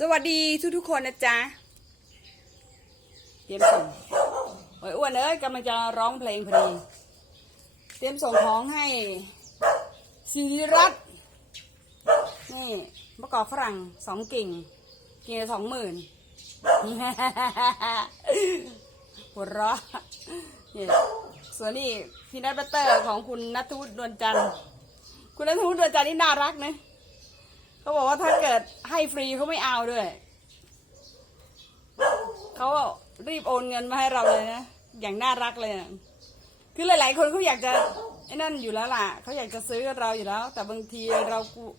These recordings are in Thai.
สวัสดีทุกทุกๆคนนะจ๊ะเตรียมส่งโอ้ยอ้วนเอ้ยกำลังจะร้องเพลงพอดี เตรียมส่งของให้ศิริรัตน์นี่มะกอกฝรั่งสองกิ่งกิ่งสองหมื่นหัวเราะนี่ส่วนนี้พี่นัทบัตเตอร์ของคุณนัทวุฒิดวงจันทร์คุณนัทวุฒิดวงจันทร์นี่น่ารักนะ เขาบอกว่าถ้าเกิดให้ฟรีเขาไม่เอาด้วย เขารีบโอนเงินมาให้เราเลยนะ อย่างน่ารักเลยนะคือหลาย ๆ คนเขาอยากจะไอ้นั่นอยู่แล้วล่ะ เขาอยากจะซื้อเราอยู่แล้ว แต่บางทีเรากลัว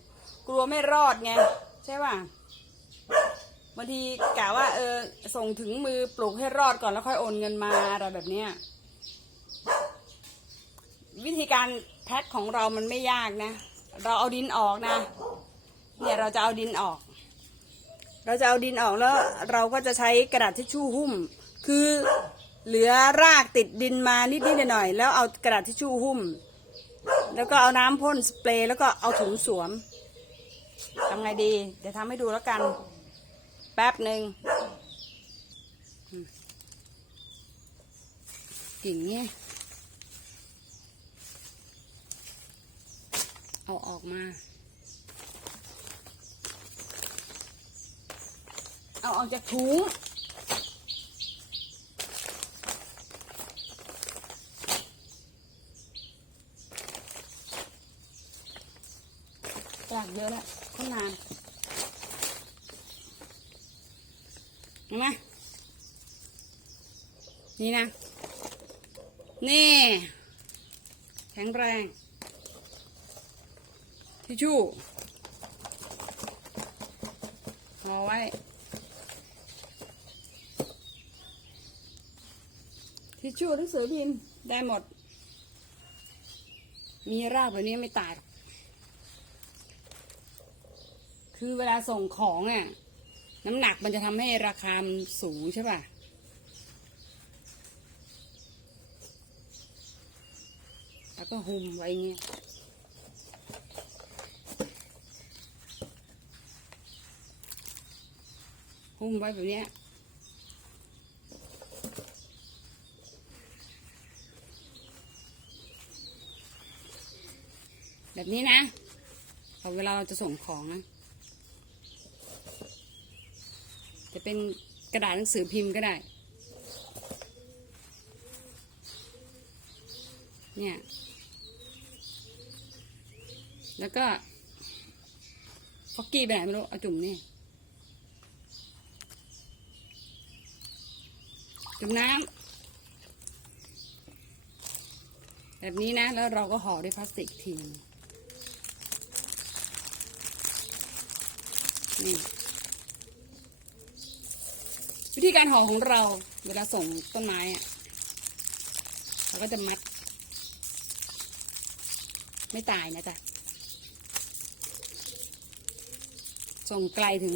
กลัวไม่รอดไงใช่ป่ะบางทีกะว่าเออส่งถึงมือปลูกให้รอดก่อนแล้วค่อยโอนเงินมาอะไรแบบเนี้ยวิธีการแพ็คของเรามันไม่ยากนะ เราเอาดินออกนะ เนี่ยเราจะเอาดินออก เราจะเอาดินออกแล้วเราก็จะใช้กระดาษทิชชู่หุ้ม คือเหลือรากติดดินมานิดๆหน่อยๆแล้วเอากระดาษทิชชู่หุ้ม แล้วก็เอาน้ำพ่นสเปรย์แล้วก็เอาถุงสวมทำไงดี เดี๋ยวทำให้ดูแล้วกัน แป๊บหนึ่งกิ่งนี้เอาออกมา เอาออกจากถุงอยากเยอะแล้วข้นนานเห็นไหมนี่นะ นี่ แข็งแรง ทิชชู่รอไว้ ทิชชู่หนังสือพิมพ์ได้หมด มีรากแบบนี้ไม่ตาย คือเวลาส่งของอะน้ำหนักมันจะทำให้ราคาสูงใช่ป่ะแล้วก็หุ้มไว้เงี้ยหุ้มไว้แบบเนี้ แบบนี้นะพอเวลาเราจะส่งของนะ จะเป็นกระดาษหนังสือพิมพ์ก็ได้ เนี่ย แล้วก็ฟอกกี้ไปไหนไม่รู้เอาจุ่มนี่ จุ่มน้ำแบบนี้นะ แล้วเราก็ห่อด้วยพลาสติกที นี่วิธีการห่อของเรา เวลาส่งต้นไม้อะเราก็จะมัด ไม่ตายนะจ๊ะ ส่งไกลถึง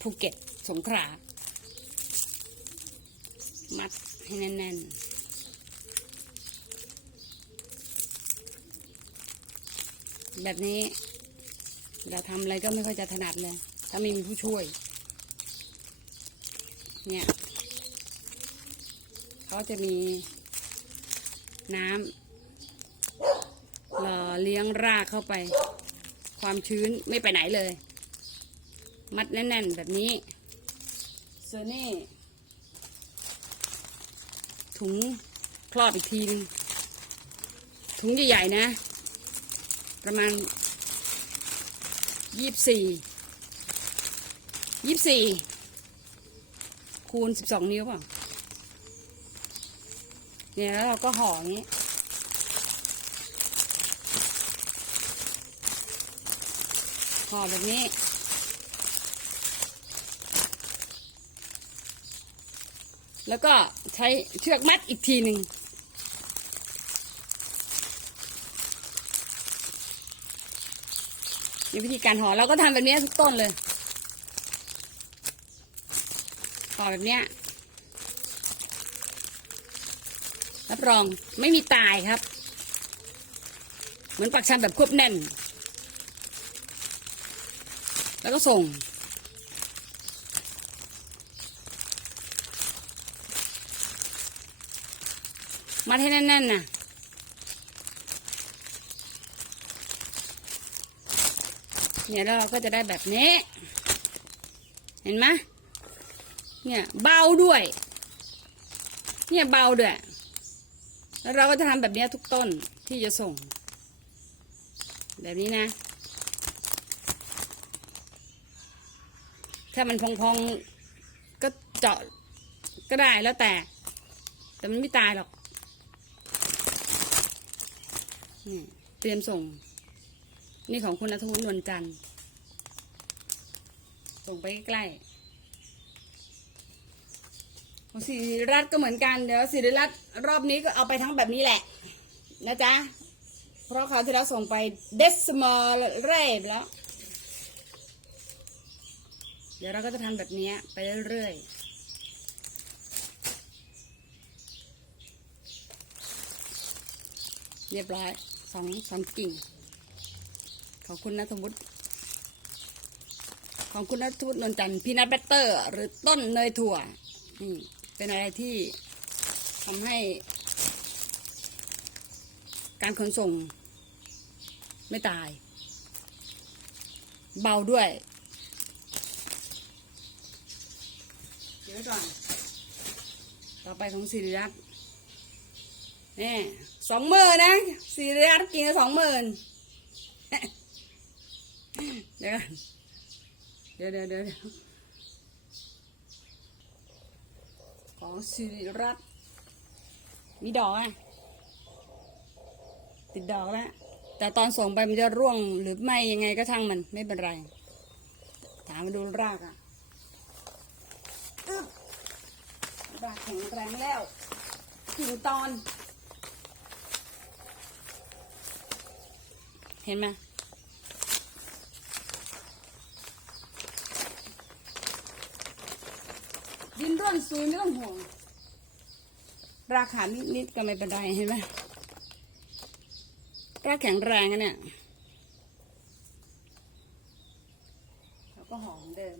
ภูเก็ตสงขลามัดให้แน่นๆแบบนี้เราทำอะไรก็ไม่ค่อยจะถนัดเลย ถ้าไม่มีผู้ช่วย เนี่ยเขาจะมีน้ำหล่อเลี้ยงรากเข้าไป ความชื้นไม่ไปไหนเลย มัดแน่นๆแบบนี้ส่วนนี้ถุงครอบอีกทีนึงถุงใหญ่ๆนะ ประมาณยี่สิบสี่ ยี่สิบสี่คูณสิบสองนิ้วเปล่าเนี่ยแล้วเราก็ห่ออย่างนี้ห่อแบบนี้ แล้วก็ใช้เชือกมัดอีกทีหนึ่งนี่วิธีการห่อเราก็ทำแบบนี้ทุกต้นเลย ห่อแบบเนี้ยรับรองไม่มีตายครับ เหมือนปักชันแบบควบแน่น แล้วก็ส่ง มัดให้แน่นๆนนะเนี่ยเราก็จะได้แบบนี้ เห็นไหม เนี่ยเบาด้วย เนี่ยเบาด้วย แล้วเราก็จะทำแบบนี้ทุกต้นที่จะส่ง แบบนี้นะ ถ้ามันพองๆก็เจาะก็ได้แล้วแต่ แต่มันไม่ตายหรอกนี่เตรียมส่ง นี่ของคุณนัทวุฒินวลจันทร์ส่งไปใกล้ๆ ของสิริรัตน์ก็เหมือนกันเดี๋ยวสิริรัตน์รอบนี้ก็เอาไปทั้งแบบนี้แหละนะจ๊ะ เพราะเขาที่เราส่งไปเดสมอลเรบแล้ว เดี๋ยวเราก็จะทำแบบนี้ไปเรื่อยๆเรียบร้อยสองสองกิ่ง ของคุณนัทวุฒิของคุณนัทวุฒินนจันทร์พีนัทแบตเตอร์ หรือต้นเนยถั่วนี่ เป็นอะไรที่ทำให้ การขนส่งไม่ตาย เบาด้วยเดี๋ยวก่อน ต่อไปของสิริรัตน์นี่สองหมื่นนะสิริรัตน์กินสองหมื่นเดี๋ยวก่อนเดี๋ยวเดี๋ยวเดี๋ยวเดี๋ยว ของสิริรัตน์มีดอกอะ ติดดอกแล้ว แต่ตอนส่งไปมันจะร่วงหรือไม่ยังไงก็ช่างมันไม่เป็นไร ถามมาดูรากอะบรากแข็งแรงแล้วกิ่งตอน เห็นไหม ดินร่วนซุยไม่ต้องห่วง ราคานิดๆก็ไม่เป็นไรเห็นไหมรากแข็งแรงอะเนี่ยแล้วก็หอมเดิม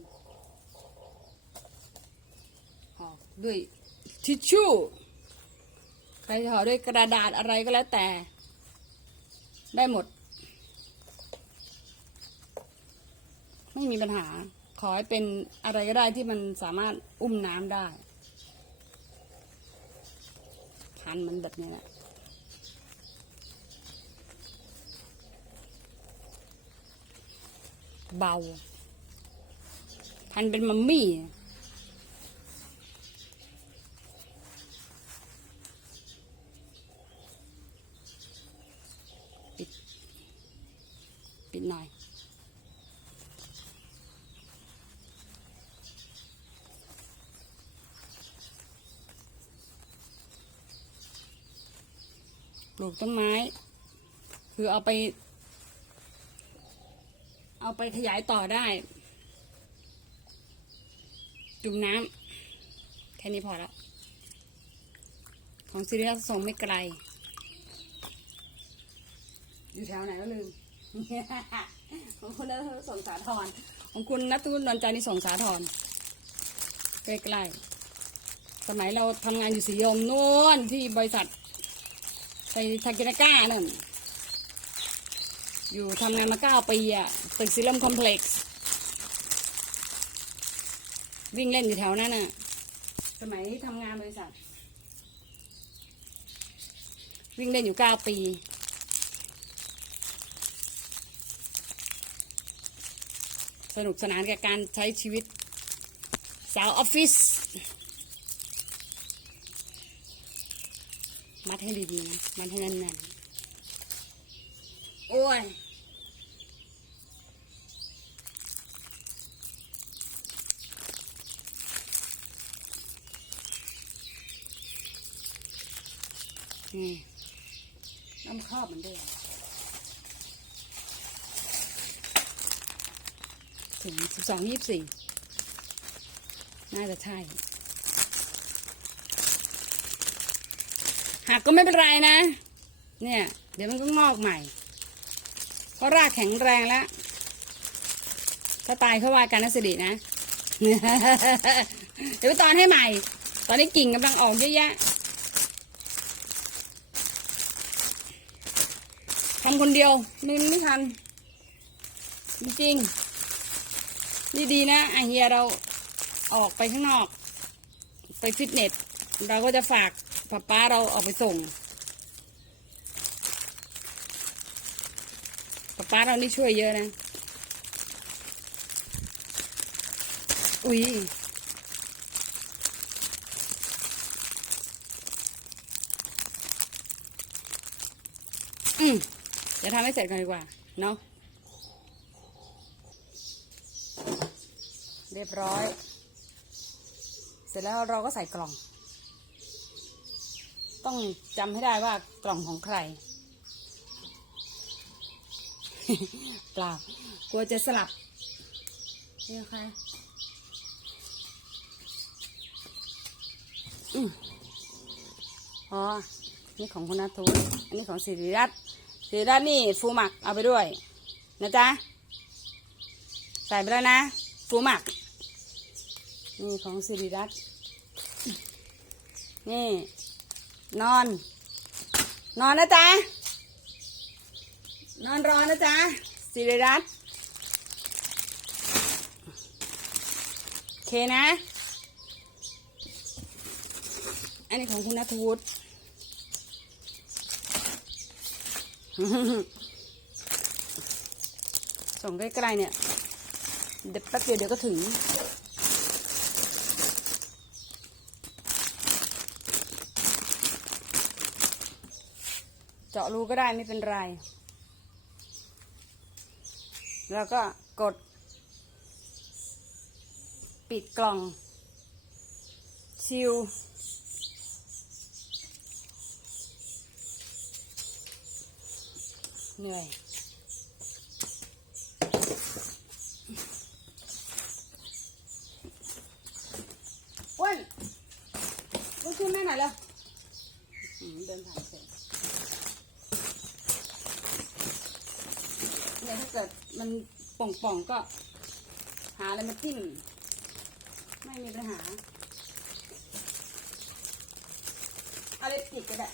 ห่อด้วยทิชชู่ ใครจะห่อด้วยกระดาษอะไรก็แล้วแต่ ได้หมด ไม่มีปัญหา ขอให้เป็นอะไรก็ได้ที่มันสามารถอุ้มน้ำได้ พันมันแบบนี้แหละเบา พันเป็นมัมมี่ ปิด ปิดหน่อย ปลูกต้นไม้ คือเอาไป เอาไปขยายต่อได้ จุ่มน้ำแค่นี้พอแล้ว ของซีเรียสส่งไม่ไกล อยู่แถวไหนก็ลืมของคุณนัทส่งสาทรของคุณนัทตุนนันทร์นี่ส่งสาทรใกล้ๆสมัยเราทำงานอยู่สีลมนู่นที่บริษัท ไปทากินาก้านั่นอยู่ทำงานมาเก้าปีอะตึกซิลัมคอมเพล็กซ์วิ่งเล่นอยู่แถวนั้นน่ะ สมัยที่ทำงานบริษัท วิ่งเล่นอยู่เก้าปี สนุกสนานกับการใช้ชีวิตสาวออฟฟิศ ดให้ดีๆนะ มัดให้แน่นๆ โอ้ย นี่น้ำครอบมือนเดิมถึงสิบสองยี่สิบสี่น่าจะใช่ หักก็ไม่เป็นไรนะ เนี่ย เดี๋ยวมันก็งอกใหม่ เพราะรากแข็งแรงแล้ว ถ้าตายเขาว่ากันนะสิรินะ เดี๋ยวไปตอนให้ใหม่ ตอนนี้กิ่งกำลังออกเยอะแยะทำคนเดียวมันไม่ทัน จริงๆนี่ดีนะไอเฮียเราออกไปข้างนอก ไปฟิตเนส เราก็จะฝาก ป้าป้าเราออกไปส่งป้าป้าเรานี่ช่วยเยอะนะ อุ้ยอืมเดี๋ยวทำให้เสร็จกันดีกว่า เนาะเรียบร้อย เสร็จแล้วเราก็ใส่กล่อง ต้องจำให้ได้ว่ากล่องของใครเปล่ากลัวจะสลับนี่นะคะอืมอ๋อ นี่ของคุณนัทธุอันนี้ของสิริรัตน์สิริรัตน์นี่ฟูหมักเอาไปด้วย นะจ๊ะ ใส่ไปแล้วนะ ฟูหมัก นี่ของสิริรัตน์นี่ นอน นอนนะจ๊ะ นอนรอนะจ๊ะสิริรัตน์โอเคนะ อันนี้ของคุณนัทวุฒิส่งใกล้ๆเนี่ย เดี๋ยวแป๊บเดียวเดี๋ยวก็ถึงาะรูก็ได้ไม่เป็นไร แล้วก็กด ปิดกล่อง ชิลเหนื่อยอ้วนอ้วนช่วแม่หน่อยเร็วเดินผ่านเสร็จ เนี่ยถ้าเกิดมันป่องๆก็ หาอะไรมาจิ้มไม่มีปัญหาเอาเล็บติดก็ได้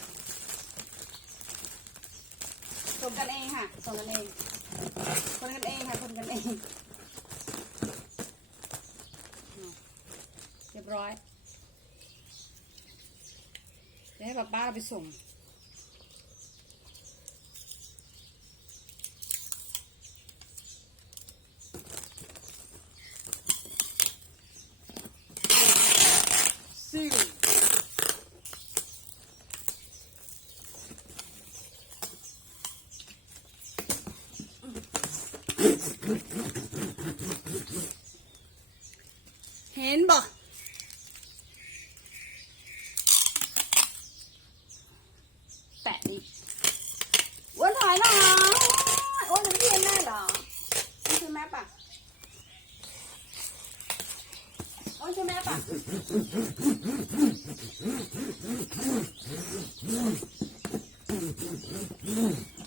ส่งกันเองค่ะส่งกันเอง คนกันเองค่ะคนกันเองเรียบร้อยเดี๋ยวให้ป้าป้าเราไปส่ง ซิลเห็นบ่ แตะดิอ้วนถอยหน่อยอ้วนจะไม่เรียนแม่เหรอนี่คือแม่ปะอ้วนคือแม่ปะ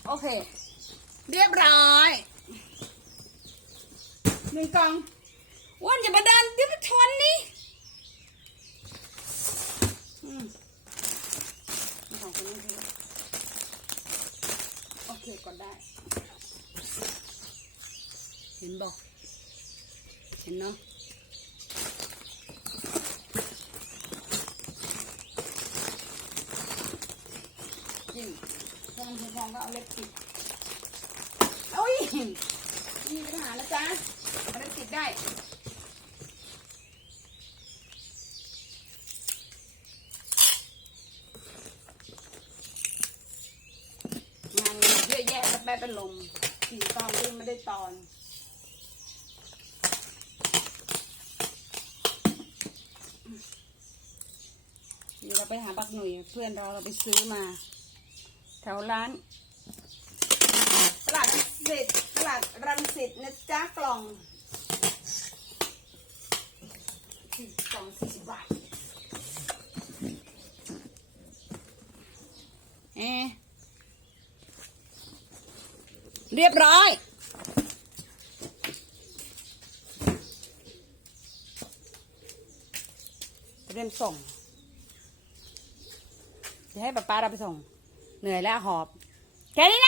โอเค เรียบร้อยหนึ่งกล่องอ้วนอย่ามาดันเดี๋ยวมาชนนี่อืมนี่ของคนนี้โอเคกดได้ เห็นบอกเห็นเนาะจิ้ม พองพองก็เอาเล็บติดโอ้ยมีปัญหาแล้วจ้าเอาเล็บติดได้งานเยอะแยะแป๊บเป็นลมสี่ตอนที่ไม่ได้ตอนเดี๋ยวเราไปหาบักหนุ่ยเพื่อนเราเราไปซื้อมาแถ วร้านตลาดรังสิตลาดรังสิตนะจ๊ะกล่องสี่กล่องสี่สิบบาทเอเรียบร้อยเรียมส่งจะให้ป้าป้าเราไปส่ง เหนื่อยแล้วหอบ แค่นี้นะ